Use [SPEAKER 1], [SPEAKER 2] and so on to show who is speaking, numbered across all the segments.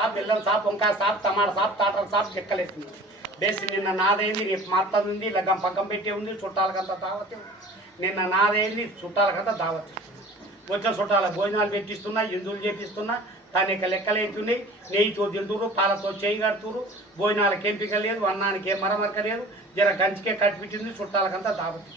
[SPEAKER 1] సాప్ బెల్లం సాప్ వంకాయ సాప్ టమాటా సాప్ తాటల సాప్ చెక్కలేస్తుంది బేసి నిన్న నాదైంది రేపు మా ఉంది లగ్గం పక్కం పెట్టి ఉంది చుట్టాలకంతా దావతి. నిన్న నాదైంది చుట్టాలకంతా దావతి. వచ్చిన చుట్టాల భోజనాలు పెట్టిస్తున్నా ఇందులు చేపిస్తున్నా తనక లెక్కలు అవుతున్నాయి నెయ్యితో తింటురు పాలతో చేయి కడుతురు భోజనాలకు ఎంపిక లేదు అన్నానికి ఏం మరమరక లేదు. జర గంచికే కట్టిపెట్టింది చుట్టాలకంతా దావతి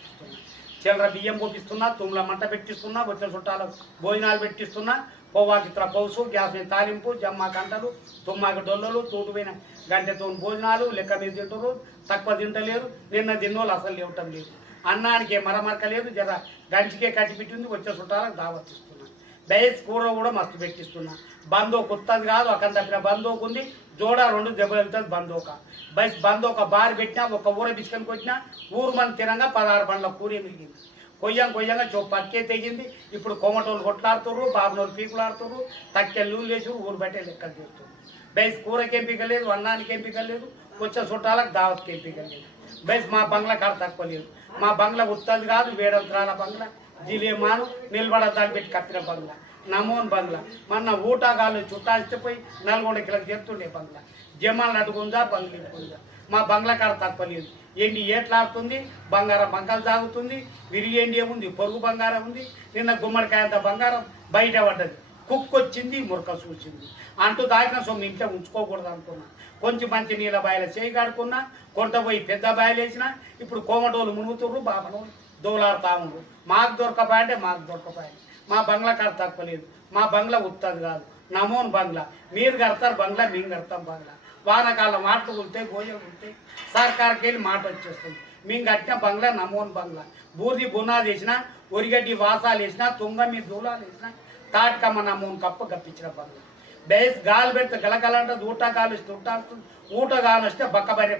[SPEAKER 1] చిల్లర బియ్యం పోపిస్తున్నా తుమ్ల మంట పెట్టిస్తున్నా వచ్చిన చుట్టాల భోజనాలు పెట్టిస్తున్నా పోవాకి చిత్ర పౌసు గ్యాస్ మీద తాలింపు జమ్మ కంటలు తుమ్మాకి డొల్లలు తూటుపోయిన గంటతో భోజనాలు లెక్క మీద తింటారు తక్కువ తింటలేరు నిన్న తిన్నోళ్ళు అసలు లేవటం లేదు. అన్నానికి మరమరక లేదు జర గంచికే కట్టి పెట్టింది వచ్చే చుట్టాలకు దావతిస్తున్నా బేస్ కూర కూడా మస్తు పెట్టిస్తున్నా. బందోకు కొత్తది కాదు అక్కడ తప్పిన బందోకు ఉంది జోడ రెండు దెబ్బలు వెళ్తుంది బందోక. బస్ బందోక బారి పెట్టినా ఒక ఊర బిస్కొని కొట్టినా ఊరు మంది తినంగా పదహారు బండ్ల కూరే మిగిలింది. కొయ్యం కొయ్యంగా చో పక్కే తెగింది. ఇప్పుడు కొమ్మటోళ్ళు కొట్లాడుతుర్రు బాబునోళ్ళు పీకులాడుతుర్రు తక్కెళ్ళు లేచి ఊరు బట్టే లెక్కలు చేస్తున్నారు బైస్ కూరకి ఎంపిక లేదు అన్నానికి ఎంపిక లేదు వచ్చే చుట్టాలకు దావత్కి ఎంపిక లేదు. బైస్ మా బంగ్లా కాడ తక్కువ లేదు. మా బంగ్లా ఉత్తది కాదు వేడంతరాల బంగ్లా. జిలేమాను నిలబడద్దాన్ని పెట్టి కట్టిన బంగ్లా. నమోన్ బంగ్లా. మొన్న ఊటాగాలు చుట్టాలిచ్చిపోయి నల్గొండ కిలోకి చెప్తుండే బంగ్లా. జమాలు అడుగుందా బంగ్లా ఉందా మా బంగ్లా కాడ తక్కువ లేదు. ఎండి ఏట్లాడుతుంది బంగారం బంకలు తాగుతుంది విరిగి ఎండి ఏముంది పొరుగు బంగారం ఉంది నిన్న గుమ్మడికాయంత బంగారం బయట పడ్డది. కుక్కు వచ్చింది మురక చూసింది. అంటూ దాకిన సొమ్ము ఇంట్లో ఉంచుకోకూడదు అనుకున్నా. కొంచెం మంచి నీళ్ళ బాయలు చేయి కొంత కొంట పోయి పెద్ద బాయలు వేసిన ఇప్పుడు కోమటోళ్ళు మునుగుతుర్రు బాబనోళ్ళు దోలాడుతా ఉండ్రు మాకు దొరకపాయంటే మాకు దొరకపాయండి మా బంగ్లా కాడ తక్కువ లేదు. మా బంగ్లా ఉత్తది కాదు. నమోన్ బంగ్లా. మీరు కడతారు బంగ్లా మేము కడతాం బంగ్లా. వానకాలం మాటలు ఉంటాయి గోయలు ఉంటాయి సర్కార్కి వెళ్ళి మాట వచ్చేస్తుంది. మేము కట్టిన బంగ్లా నమోన్ బంగ్లా. బూది బునాది వేసిన ఒరిగడ్డి వాసాలు వేసిన తుంగ మీ దూలాలు వేసిన తాటకమ్మ నమోన్ కప్ప కప్పించిన బంగ్లా. బేస్ గాలి పెడితే గలగలంటే ఊట గాలి వస్తే ఊట వస్తుంది. ఊట గాలి వస్తే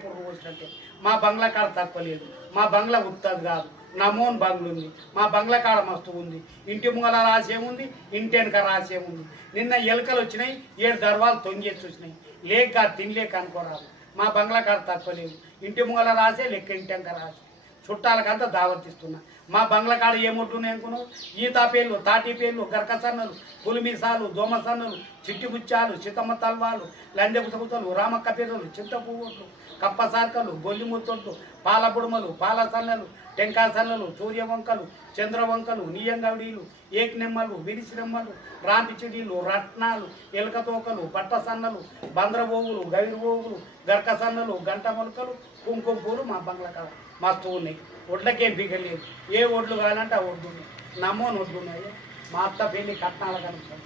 [SPEAKER 1] పురుగు వచ్చినట్టే మా బంగ్లా కాడ తక్కువ లేదు. మా బంగ్లా ఉత్తది కాదు. నమోన్ బంగ్లుంది మా బంగ్లా కాడ మస్తు ఉంది. ఇంటి ముంగల రాసేముంది ఇంటి వెనక రాసేముంది నిన్న ఎలుకలు వచ్చినాయి ఏడు దర్వాలు తొంగేసి వచ్చినాయి. లేక తినలేక అనుకోరాదు. మా బంగ్లా కాడ తక్కువ లేదు. ఇంటి ముంగల రాసే లెక్క ఇంటి వెనక రాసే చుట్టాలకంతా దావతిస్తున్నా మా బంగ్లా కాడ ఏముంటున్నాయి అనుకున్నావు? ఈతాపేళ్ళు పేర్లు తాటి పేర్లు గరక సన్నలు పులిమిసాలు దోమ చిత్తమ్మ తల్వాలు లందెపు రామక్క పిల్లలు చింతపువ్వట్లు కప్పసార్కలు కప్ప గొల్లి ముత్తొట్లు పాల బుడమలు పాల సన్నలు టెంకాయ సన్నలు సూర్యవంకలు చంద్రవంకలు చంద్ర వంకలు నీయంగవడీలు ఏక్ నెమ్మలు విడిసి నెమ్మలు రాంపిచిడీలు రత్నాలు ఎలక తోకలు బట్ట సన్నలు బంద్రబోగులు గరక సన్నలు గంట మొలకలు కుంకుమ పూలు మా బంగ్లా కాడ మస్తు ఉన్నాయి. ఒడ్లకేం పీకలేదు ఏ ఒడ్లు కావాలంటే ఆ ఒడ్డు ఉన్నాయి నమోని ఒడ్లు ఉన్నాయి మా అత్త పెళ్ళి కట్నాలు కనుక